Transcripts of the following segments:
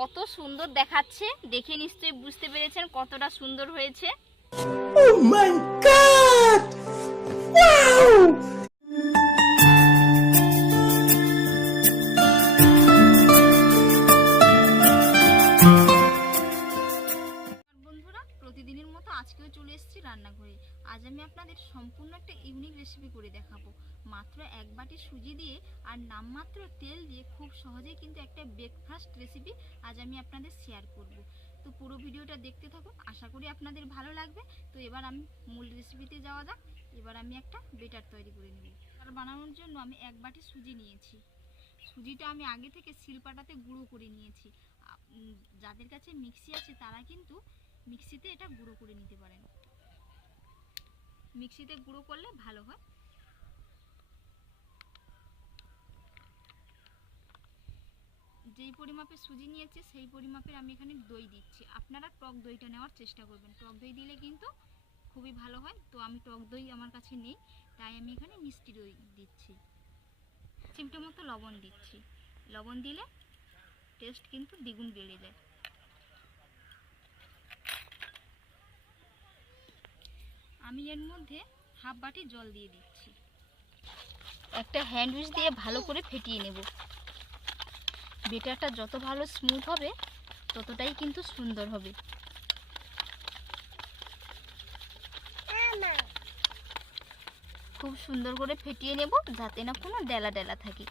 কত সুন্দর দেখাচ্ছে দেখে নিশ্চয়ই বুঝতে পেরেছেন কতটা সুন্দর হয়েছে ও মাই god! আমি আপনাদের সম্পূর্ণ একটা ইউনিক রেসিপি করে দেখাবো। মাত্র এক বাটি সুজি দিয়ে আর নামমাত্র তেল দিয়ে খুব সহজেই কিন্তু একটা ব্রেকফাস্ট রেসিপি আজ আমি আপনাদের শেয়ার করব। তো পুরো ভিডিওটা দেখতে থাকুন, আশা করি আপনাদের ভালো লাগবে। তো এবার আমি মূল রেসিপিতে যাওয়া যাক, এবার আমি একটা বেটার তৈরি করে নেব। আর বানানোর জন্য আমি এক বাটি সুজি নিয়েছি। সুজিটা আমি আগে থেকে শিলপাটাতে গুঁড়ো করে নিয়েছি। যাদের কাছে মিক্সি আছে তারা কিন্তু মিক্সিতে এটা গুঁড়ো করে নিতে পারেন। মিক্সিতে গুঁড়ো করলে ভালো হয়। যেই পরিমাপে সুজি নিয়েছে, সেই পরিমাপের আমি এখানে দই দিচ্ছি। আপনারা টক দইটা নেওয়ার চেষ্টা করবেন। টক দই দিলে কিন্তু খুবই ভালো হয়। তো আমি টক দই আমার কাছে নেই, তাই আমি এখানে মিষ্টি দই দিচ্ছি। চিমটে মতো লবণ দিচ্ছি। লবণ দিলে টেস্ট কিন্তু দ্বিগুণ বেড়ে যায়। আমি এর মধ্যে হাফ বাটি জল দিয়ে দিচ্ছি। একটা হ্যান্ড উইচ দিয়ে ভালো করে ফেটিয়ে নেব। বেটারটা যত ভালো স্মুথ হবে, ততটাই কিন্তু সুন্দর হবে। খুব সুন্দর করে ফেটিয়ে নেব, যাতে না কোনো ডেলা ডেলা থাকে।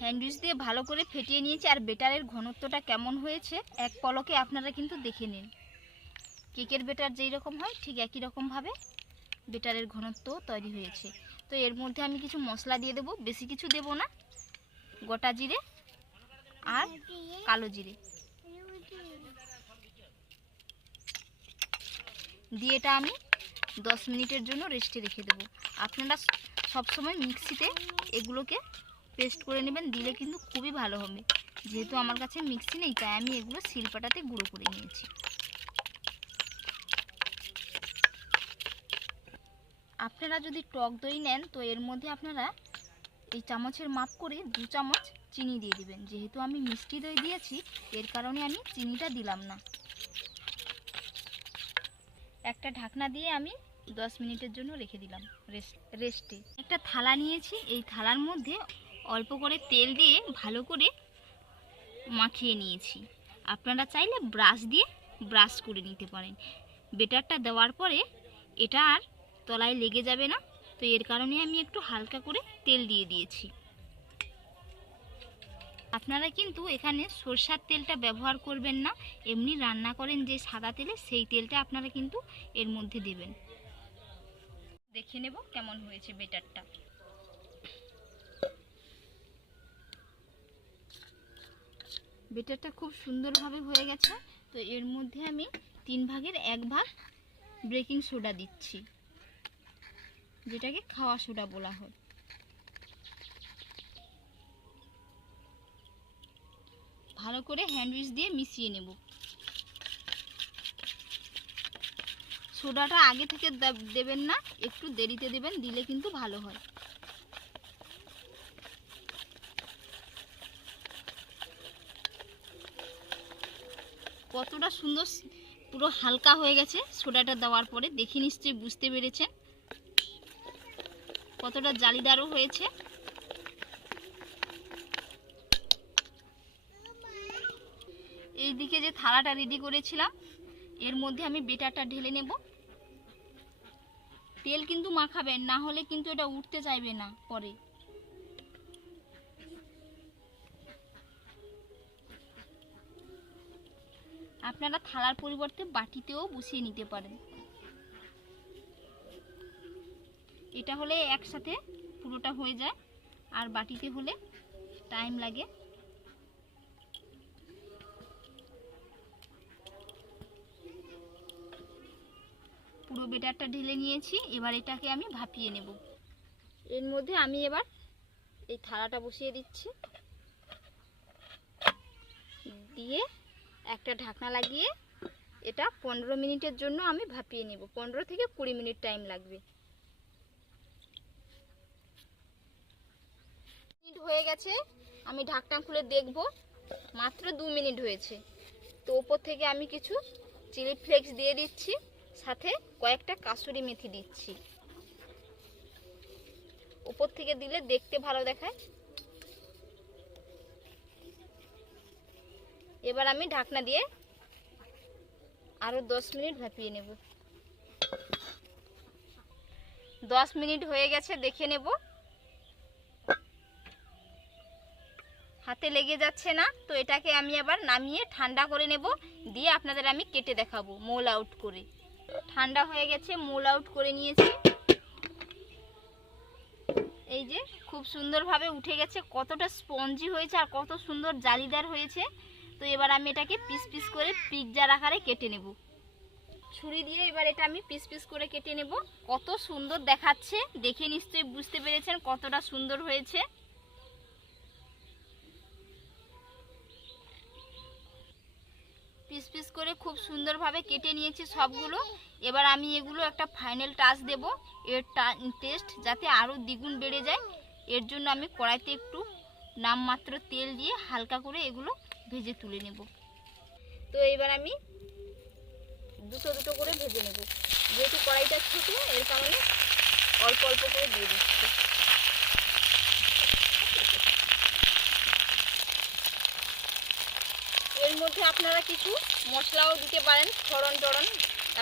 হ্যান্ডউইচ দিয়ে ভালো করে ফেটিয়ে নিয়েছি, আর বেটারের ঘনত্বটা কেমন হয়েছে, এক পলকে আপনারা কিন্তু দেখে নিন। কেকের বেটার যেই রকম হয়, ঠিক একই রকমভাবে বেটারের ঘনত্ব তৈরি হয়েছে। তো এর মধ্যে আমি কিছু মশলা দিয়ে দেবো, বেশি কিছু দেব না। গোটা জিরে আর কালো জিরে। দিয়ে এটা আমি দশ মিনিটের জন্য রেস্টে রেখে দেবো। আপনারা সবসময় মিক্সিতে এগুলোকে পেস্ট করে নেবেন, দিলে কিন্তু খুবই ভালো হবে। যেহেতু আমার কাছে মিক্সি নেই, তাই আমি এগুলো শিলপাটাতে গুঁড়ো করে নিয়েছি। আপনারা যদি টক দই নেন, তো এর মধ্যে আপনারা এই চামচের মাপ করে দু চামচ চিনি দিয়ে দিবেন। যেহেতু আমি মিষ্টি দই দিয়েছি, এর কারণে আমি চিনিটা দিলাম না। একটা ঢাকনা দিয়ে আমি দশ মিনিটের জন্য রেখে দিলাম রেস্ট রেস্টে। একটা থালা নিয়েছি, এই থালার মধ্যে অল্প করে তেল দিয়ে ভালো করে মাখিয়ে নিয়েছি। আপনারা চাইলে ব্রাশ দিয়ে ব্রাশ করে নিতে পারেন। বেটারটা দেওয়ার পরে এটা আর তলায় লেগে যাবে না। তো এর কারণে আমি একটু হালকা করে তেল দিয়ে দিয়েছি। আপনারা কিন্তু এখানে সরষার তেলটা ব্যবহার করবেন না। এমনি রান্না করেন যে সাদা তেলে, সেই তেলটা আপনারা কিন্তু এর মধ্যে দেবেন। দেখে নেব কেমন হয়েছে বেটারটা। বেটারটা খুব সুন্দরভাবে হয়ে গেছে। তো এর মধ্যে আমি তিন ভাগের এক ভাগ বেকিং সোডা দিচ্ছি। যেটাকে খাওয়া সোডা বলা হয়। ভালো করে হ্যান্ডউইচ দিয়ে মিশিয়ে নেব। সোডাটা আগে থেকে দেবেন না, একটু দেরিতে দেবেন, দিলে কিন্তু ভালো হয়। কতটা সুন্দর, পুরো হালকা হয়ে গেছে সোডাটা দেওয়ার পরে, দেখে নিশ্চয়ই বুঝতে পেরেছেন। কতটা জালিদারও হয়েছে। এইদিকে যে থালাটা রেডি করেছিলাম, এর মধ্যে আমি বেটারটা ঢেলে নেব। তেল কিন্তু মাখাবেন, না হলে কিন্তু এটা উঠতে চাইবে না পরে। আপনারা থালার পরিবর্তে বাটিতেও বসিয়ে নিতে পারেন। এটা হলে একসাথে পুরোটা হয়ে যায়, আর বাটিতে হলে টাইম লাগে। পুরো বেটারটা ঢেলে নিয়েছি, এবার এটাকে আমি ভাপিয়ে নেব। এর মধ্যে আমি এবার এই থালাটা বসিয়ে দিচ্ছি। দিয়ে একটা ঢাকনা লাগিয়ে এটা পনেরো মিনিটের জন্য আমি ভাপিয়ে নেব। পনেরো থেকে কুড়ি মিনিট টাইম লাগবে। মিনিট হয়ে গেছে, আমি ঢাকনা খুলে দেখব। মাত্র দু মিনিট হয়েছে। তো ওপর থেকে আমি কিছু চিলি ফ্লেক্স দিয়ে দিচ্ছি, সাথে কয়েকটা কাসুরি মেথি দিচ্ছি। ওপর থেকে দিলে দেখতে ভালো দেখায়। এবার আমি ঢাকনা দিয়ে আরও দশ মিনিট ভাপিয়ে নেব। দশ মিনিট হয়ে গেছে, দেখে নেব। হাতে লেগে যাচ্ছে না, তো এটাকে আমি আবার নামিয়ে ঠান্ডা করে নেব। দিয়ে আপনাদের আমি কেটে দেখাবো, মোল আউট করে। ঠান্ডা হয়ে গেছে, মোল আউট করে নিয়েছি। এই যে খুব সুন্দরভাবে উঠে গেছে, কতটা স্পঞ্জি হয়েছে আর কত সুন্দর জালিদার হয়েছে। তো এবার আমি এটাকে পিস পিস করে পিৎজার আকারে কেটে নেব। ছুরি দিয়ে এবার এটা আমি পিস পিস করে কেটে নেব। কত সুন্দর দেখাচ্ছে, দেখে নিশ্চয়ই বুঝতে পেরেছেন কতটা সুন্দর হয়েছে। পিস পিস করে খুব সুন্দরভাবে কেটে নিয়েছি সবগুলো। এবার আমি এগুলো একটা ফাইনাল টাচ দেব, এর টেস্ট যাতে আরও দ্বিগুণ বেড়ে যায়। এর জন্য আমি কড়াইতে একটু নামমাত্র তেল দিয়ে হালকা করে এগুলো ভেজে তুলে নেব। তো এবার আমি দুটো দুটো করে ভেজে নেব। যেহেতু কড়াইটা ছোটো, এর কারণে অল্প অল্প করে দিয়ে দিচ্ছি। মধ্যে আপনারা কিছু মশলাও দিতে পারেন, ফড়ন টড়ন।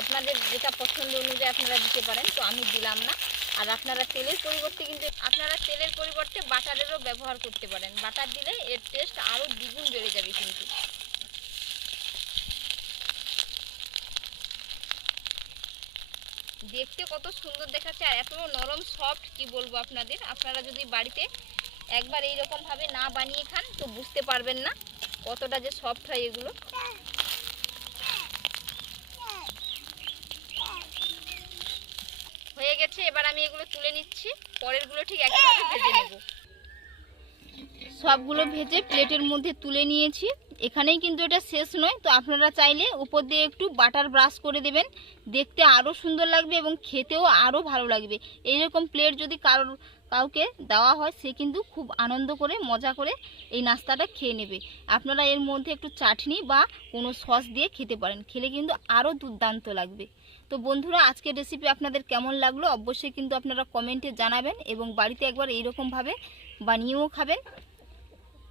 আপনাদের যেটা পছন্দ অনুযায়ী আপনারা দিতে পারেন, তো আমি দিলাম না। আর আপনারা তেলের পরিবর্তে কিন্তু, আপনারা তেলের পরিবর্তে বাটারেরও ব্যবহার করতে পারেন। বাটার দিলে এর টেস্ট আরও দ্বিগুণ বেড়ে যাবে কিন্তু। দেখতে কত সুন্দর দেখাচ্ছে আর এত নরম সফট কি বলব আপনাদের। আপনারা যদি বাড়িতে একবার এইরকম ভাবে না বানিয়ে খান, তো বুঝতে পারবেন না। কতটা যে সফট হয় এগুলো? হয়ে গেছে, এবার আমি এগুলো তুলে নিচ্ছি। পরেরগুলো ঠিক একইভাবে ভেজে নেব। সবগুলো ভেজে প্লেটের মধ্যে তুলে নিয়েছি। এখানেই কিন্তু এটা শেষ নয়। তো আপনারা চাইলে উপর দিয়ে একটু বাটার ব্রাশ করে দেবেন। দেখতে আরও সুন্দর লাগবে এবং খেতেও আরও ভালো লাগবে। এইরকম প্লেট যদি কারোর, কাউকে দেওয়া হয়, সে কিন্তু খুব আনন্দ করে, মজা করে এই নাস্তাটা খেয়ে নেবে। আপনারা এর মধ্যে একটু চাটনি বা কোনো সস দিয়ে খেতে পারেন। খেলে কিন্তু আরও দুর্দান্ত লাগবে। তো বন্ধুরা, আজকের রেসিপি আপনাদের কেমন লাগল? অবশ্যই কিন্তু আপনারা কমেন্টে জানাবেন এবং বাড়িতে একবার এইরকমভাবে বানিয়েও খাবেন।